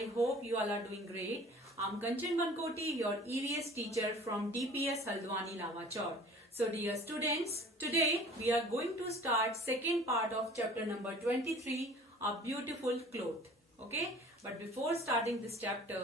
I hope you all are doing great. I'm Kanchan Bankoti, your EVS teacher from DPS Haldwani Lamachor. So dear students, today we are going to start second part of chapter number 23, A Beautiful Cloth. Okay, but before starting this chapter,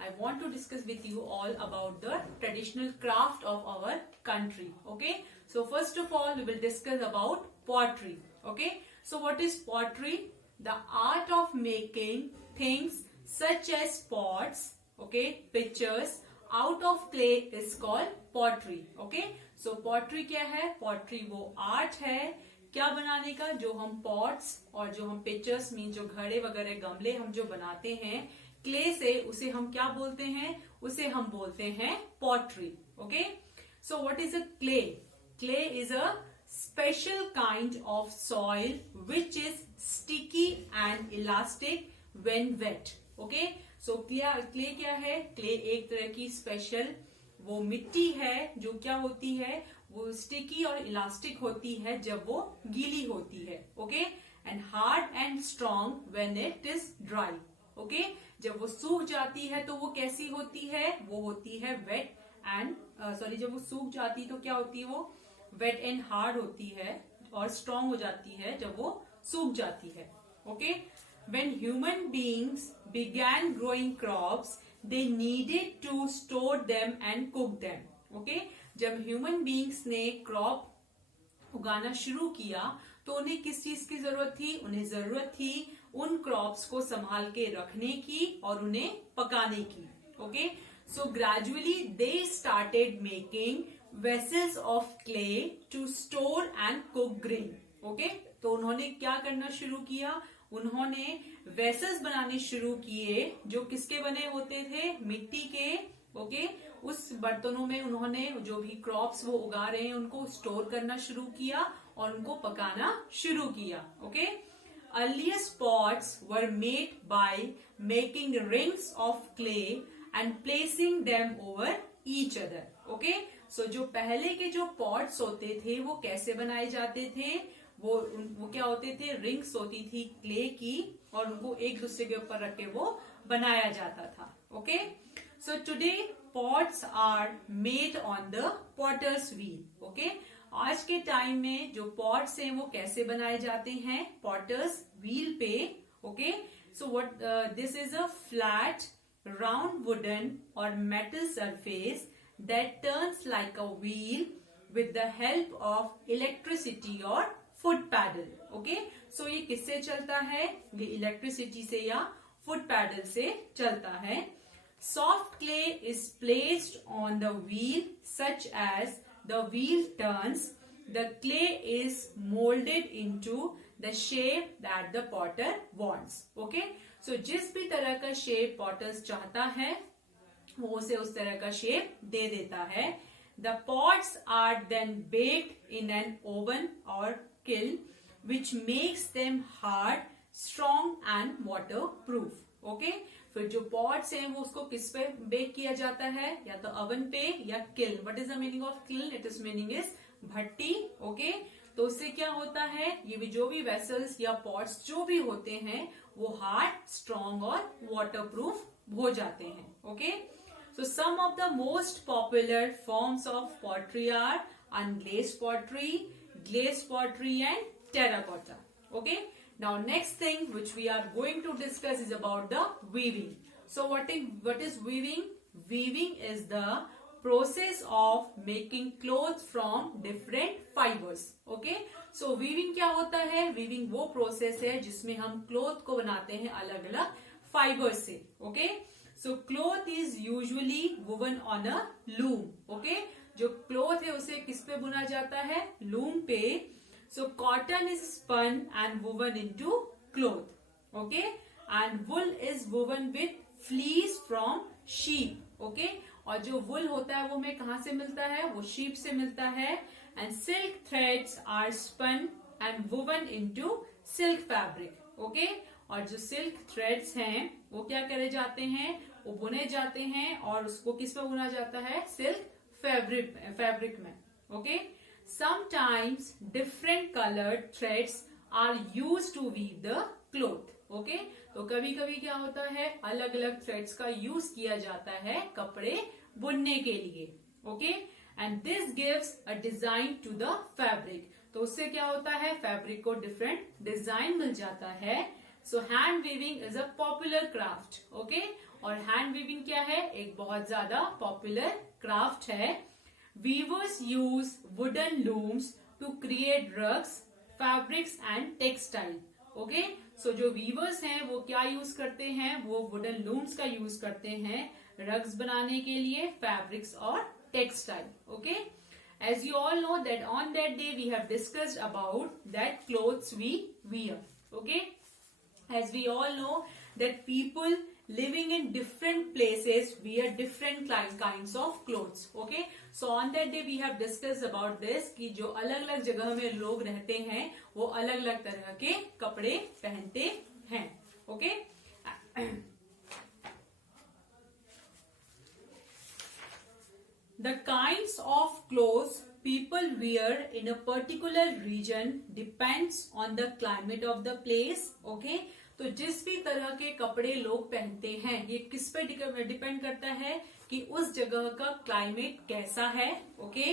I want to discuss with you all about the traditional craft of our country. Okay, so first of all we will discuss about pottery. Okay, so what is pottery? The art of making things such as pots, okay, pitchers out of clay is called pottery. Okay, so pottery क्या है? Pottery वो art है क्या बनाने का, जो हम pots और जो हम pitchers मीन जो घड़े वगैरह गमले हम जो बनाते हैं क्ले से, उसे हम क्या बोलते हैं? उसे हम बोलते हैं pottery. Okay, so what is a clay? Clay is a special kind of soil which is sticky and elastic when wet. Okay, so clay क्या है? Clay एक तरह की स्पेशल वो मिट्टी है जो क्या होती है, वो स्टिकी और इलास्टिक होती है जब वो गीली होती है. Okay, and hard and strong when it is dry. Okay, जब वो सूख जाती है तो वो कैसी होती है? वो होती है वेट एंड जब वो सूख जाती है तो क्या होती है? वो वेट एंड हार्ड होती है और स्ट्रॉन्ग हो जाती है जब वो सूख जाती है. Okay, when human beings began growing crops, they needed to store them and cook them. Okay, जब human beings ने crop उगाना शुरू किया तो उन्हें किस चीज की जरूरत थी? उन्हें जरूरत थी उन क्रॉप्स को संभाल के रखने की और उन्हें पकाने की. Okay, so gradually they started making vessels of clay to store and cook grain. Okay, तो उन्होंने क्या करना शुरू किया? उन्होंने वेसल्स बनाने शुरू किए जो किसके बने होते थे? मिट्टी के. ओके, उस बर्तनों में उन्होंने जो भी क्रॉप्स वो उगा रहे हैं उनको स्टोर करना शुरू किया और उनको पकाना शुरू किया. Okay, earliest pots were made by making rings of clay and placing them over each other. Okay, so जो पहले के जो पॉट्स होते थे वो कैसे बनाए जाते थे? वो क्या होते थे? रिंग्स होती थी क्ले की और उनको एक दूसरे के ऊपर रख के वो बनाया जाता था. Okay, so today pots are made on the potter's wheel. Okay, आज के टाइम में जो पॉट्स हैं वो कैसे बनाए जाते हैं? पॉटर्स व्हील पे. Okay, so what this is a flat round wooden और metal surface that turns like a wheel with the help of electricity or foot paddle. Okay, so ये किससे चलता है? ये इलेक्ट्रिसिटी से या फुट पैडल से चलता है. Soft clay is placed on the wheel such as the wheel turns. The clay is molded into the shape that the potter wants. Okay, so जिस भी तरह का शेप पॉटर्स चाहता है वो उसे उस तरह का शेप दे देता है. The pots are then baked in an oven or kiln which makes them hard, strong and waterproof. Okay, फिर जो पॉट्स हैं वो उसको किस पे बेक किया जाता है? या तो ओवन पे या kiln. What is the meaning of kiln? It is meaning is Bhatti. Okay, तो उससे क्या होता है? ये भी जो भी वेसल्स या पॉट्स जो भी होते हैं वो हार्ड, स्ट्रॉन्ग और वाटरप्रूफ हो जाते हैं. Okay, so some of the most popular forms of pottery are unglazed pottery, glazed pottery and terracotta. Okay, now next thing which we are going to discuss is about the weaving. So what is weaving? Weaving is the process of making clothes from different fibers. Okay, so weaving क्या होता है? Weaving वो process है जिसमें हम cloth को बनाते हैं अलग अलग फाइबर से. Okay, so cloth is usually woven on a loom. Okay, जो cloth है उसे किस पे बुना जाता है? loom पे. So cotton is spun and woven into cloth. Okay, and wool is woven with fleece from sheep. Okay, और जो wool होता है वो हमें कहाँ से मिलता है? वो sheep से मिलता है. And silk threads are spun and woven into silk fabric. Okay, और जो सिल्क थ्रेड्स हैं वो क्या करे जाते हैं? वो बुने जाते हैं और उसको किस पे बुना जाता है? सिल्क फैब्रिक में. Okay, sometimes different coloured threads are used to weave the cloth. Okay, तो कभी कभी क्या होता है, अलग अलग थ्रेड्स का यूज किया जाता है कपड़े बुनने के लिए. Okay, and this gives a design to the fabric. तो उससे क्या होता है, फैब्रिक को डिफरेंट डिजाइन मिल जाता है. So hand weaving is a popular craft. Okay, और हैंड वीविंग क्या है, एक बहुत ज्यादा पॉपुलर क्राफ्ट है. Weavers use wooden looms to create rugs, fabrics and textile. Okay, so जो वीवर्स हैं वो क्या यूज करते हैं, वो वुडन लूम्स का यूज करते हैं रग्स बनाने के लिए, फैब्रिक्स और textile. Okay, as you all know that on that day we have discussed about that clothes we wear. Okay, as we all know that people living in different places wear different kinds of clothes. Okay, so on that day we have discussed about this कि जो अलग अलग जगह में लोग रहते हैं वो अलग अलग तरह के कपड़े पहनते हैं. Okay, the kinds of clothes people wear in a particular region depends on the climate of the place. Okay, तो जिस भी तरह के कपड़े लोग पहनते हैं ये किस पे डिपेंड करता है कि उस जगह का क्लाइमेट कैसा है. ओके,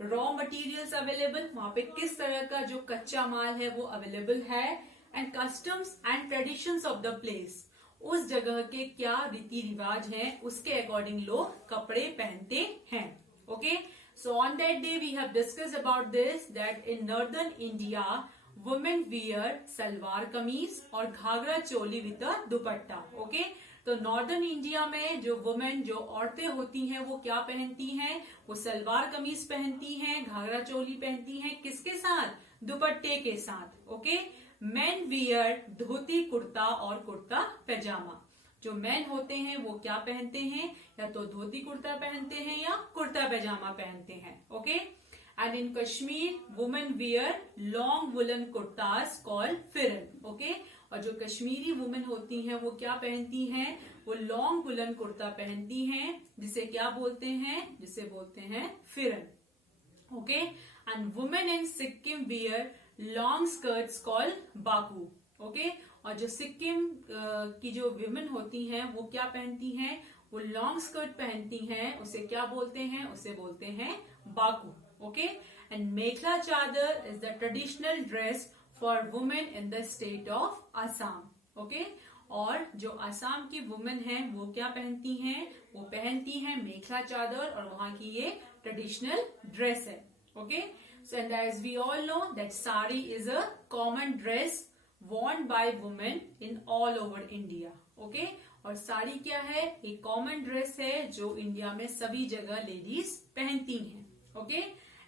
रॉ मटेरियल्स अवेलेबल, वहां पे किस तरह का जो कच्चा माल है वो अवेलेबल है, and customs and traditions of the place, उस जगह के क्या रीति रिवाज हैं उसके अकॉर्डिंग लोग कपड़े पहनते हैं. Okay, so on that day we have discuss about this that in northern India women wear salwar kameez और ghagra choli with a dupatta. Okay, तो नॉर्दर्न इंडिया में जो वुमेन, जो औरतें होती हैं वो क्या पहनती हैं, वो सलवार कमीज पहनती हैं, घाघरा चोली पहनती हैं, किसके साथ, दुपट्टे के साथ. Okay, main wear dhoti kurta और कुर्ता पैजामा. जो मेन होते हैं वो क्या पहनते हैं, या तो धोती कुर्ता पहनते हैं या कुर्ता पैजामा पहनते हैं. Okay, and in Kashmir women wear long woollen kurtas called फिरन. ओके, और जो कश्मीरी वुमेन होती हैं वो क्या पहनती हैं, वो लॉन्ग वुलन कुर्ता पहनती हैं जिसे क्या बोलते हैं, जिसे बोलते हैं फिरन. Okay, and women in Sikkim wear long skirts called Baku. Okay, और जो सिक्किम की जो विमेन होती हैं वो क्या पहनती हैं, वो लॉन्ग स्कर्ट पहनती हैं, उसे क्या बोलते हैं, उसे बोलते हैं बाकू. ओके, एंड मेखला चादर is the traditional dress for women in the state of Assam. Okay, और जो असम की वुमेन है वो क्या पहनती हैं, वो पहनती हैं मेखला चादर और वहां की ये ट्रेडिशनल ड्रेस है. Okay, so and as we all know that sari is a common dress worn by women in all over India. Okay, और साड़ी क्या है, एक कॉमन ड्रेस है जो इंडिया में सभी जगह लेडीज पहनती हैं. Okay,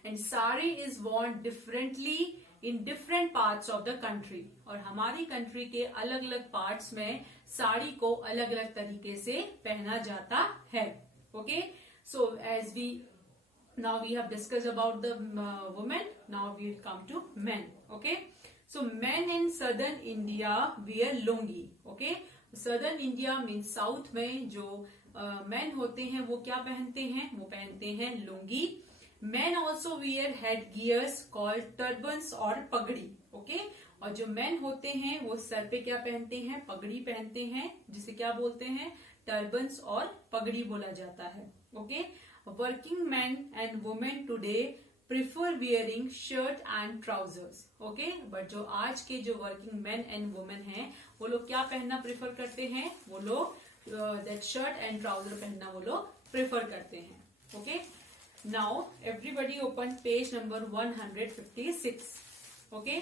and sari is worn differently in different parts of the country. और हमारी कंट्री के अलग अलग पार्ट्स में साड़ी को अलग अलग तरीके से पहना जाता है. Okay, so as we now we have discussed about the women, now we will come to men. Okay, so men in southern India wear lungi. Okay, southern India means south में जो men होते हैं वो क्या पहनते हैं, वो पहनते हैं lungi. men also wear head gears called turbans और पगड़ी. Okay, और जो men होते हैं वो सर पे क्या पहनते हैं, पगड़ी पहनते हैं जिसे क्या बोलते हैं, टर्बन्स और पगड़ी बोला जाता है. Okay, working men and women today prefer wearing shirt and trousers. Okay, but जो आज के जो working men and women हैं वो लोग क्या पहनना प्रेफर करते हैं, वो लोग that shirt and trouser पहनना वो लोग प्रेफर करते हैं. Okay, now everybody open page number 156. Okay,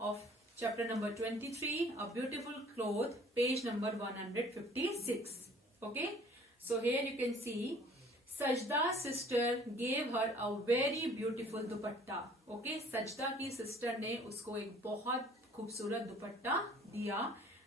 of chapter number 23, a beautiful cloth, page number 156. Okay, so here you can see Sajda's sister gave her a very beautiful dupatta. Okay, सजदा की sister ने उसको एक बहुत खूबसूरत दुपट्टा दिया.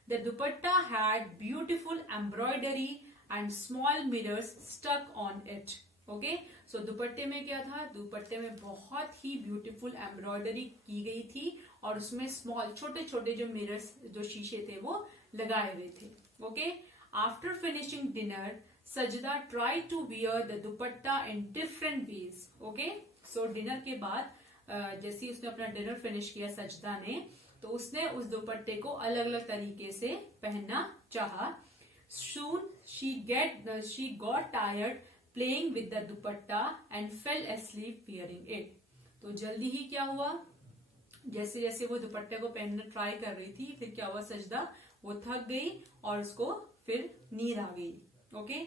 The dupatta had beautiful embroidery and small mirrors stuck on it. Okay, so दुपट्टे में क्या था, दुपट्टे में बहुत ही ब्यूटीफुल एम्ब्रॉयडरी की गई थी और उसमें स्मॉल छोटे छोटे जो मिरर्स, जो शीशे थे वो लगाए हुए थे. Okay, after finishing dinner सजदा try to wear the dupatta in different ways. Okay, so dinner के बाद जैसे उसने अपना डिनर फिनिश किया सजदा ने, तो उसने उस दुपट्टे को अलग अलग तरीके से पहनना चाहा। Soon she got tired playing with the dupatta and fell asleep wearing it. तो जल्दी ही क्या हुआ, जैसे जैसे वो दुपट्टे को पहनना ट्राई कर रही थी, फिर क्या हुआ सजदा, वो थक गई और उसको फिर नींद आ गई। Okay,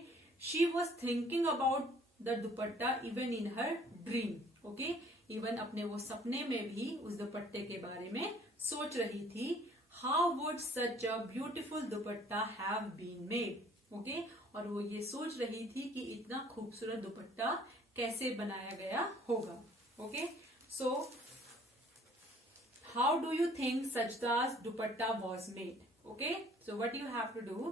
she was thinking about the dupatta even in her dream. Okay, even अपने वो सपने में भी उस दुपट्टे के बारे में सोच रही थी। How would such a beautiful dupatta have been made. Okay, और वो ये सोच रही थी कि इतना खूबसूरत दुपट्टा कैसे बनाया गया होगा। Okay, so how do you think Sajda's dupatta was made? Okay, so what you have to do,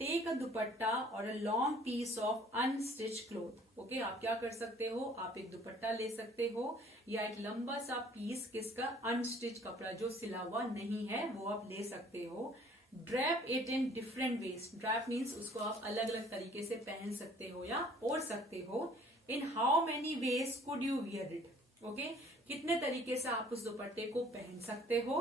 take a dupatta और a long piece of unstitch cloth. Okay, आप क्या कर सकते हो, आप एक दुपट्टा ले सकते हो या एक लंबा सा पीस किसका, अनस्टिच कपड़ा जो सिला हुआ नहीं है वो आप ले सकते हो। Drape it in different ways. Drape means उसको आप अलग अलग तरीके से पहन सकते हो या ओढ़ सकते हो। In how many ways could you wear it? Okay, कितने तरीके से आप उस दुपट्टे को पहन सकते हो।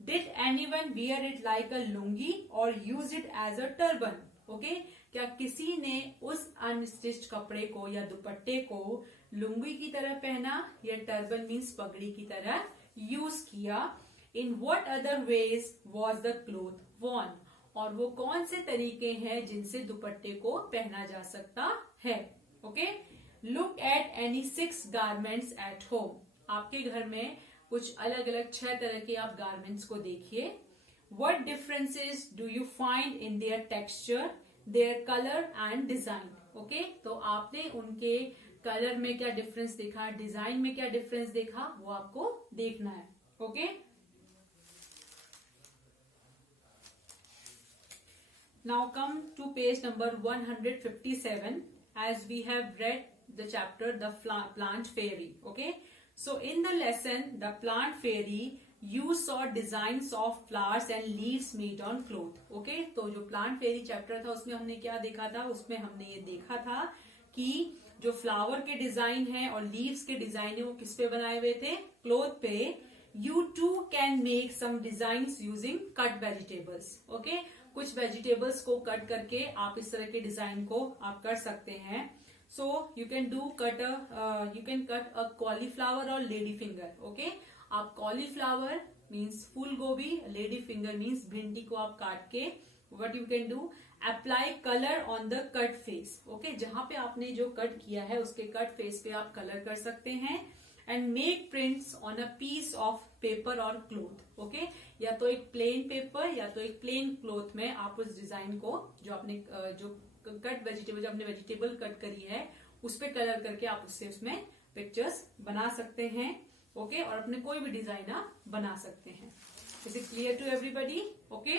Did anyone wear it like a lungi or use it as a turban? Okay, क्या किसी ने उस अनस्टिच्ड कपड़े को या दुपट्टे को लुंगी की तरह पहना या टर्बन मीन्स पगड़ी की तरह यूज किया। इन what other ways was the cloth worn? और वो कौन से तरीके हैं जिनसे दुपट्टे को पहना जा सकता है। Okay, look at any 6 garments at home. आपके घर में कुछ अलग अलग 6 तरह के आप गारमेंट्स को देखिए। What differences do you find in their texture, their color and design? Okay, तो आपने उनके कलर में क्या डिफरेंस देखा, डिजाइन में क्या डिफरेंस देखा, वो आपको देखना है। Okay, now come to page number 157 as we have read the chapter the plant fairy. Okay, so in the lesson the plant fairy you saw designs of flowers and leaves made on cloth. Okay, तो जो plant फेरी chapter था उसमें हमने क्या देखा था, उसमें हमने ये देखा था कि जो फ्लावर के डिजाइन है और लीव्स के डिजाइन है वो किस पे बनाए हुए थे, क्लोथ पे। You too can make some designs using cut vegetables. Okay, कुछ वेजिटेबल्स को कट करके आप इस तरह के डिजाइन को आप कर सकते हैं। So you can cut a cauliflower और लेडी फिंगर। ओके, आप कॉलीफ्लावर मीन्स फूल गोभी, लेडी फिंगर मीन्स भिंडी को आप काट के what you can do, apply colour on the cut face. Okay, जहां पे आपने जो कट किया है उसके कट फेस पे आप कलर कर सकते हैं। And make prints on a piece of paper और क्लोथ। ओके, या तो एक प्लेन पेपर या तो एक प्लेन क्लोथ में आप उस डिजाइन को जो आपने जो कट वेजिटेबल जो आपने वेजिटेबल कट करी है उस पे कलर करके आप उससे उसमें पिक्चर्स बना सकते हैं। ओके, और अपने कोई भी डिजाइन आप बना सकते हैं। Is it clear to everybody? Okay.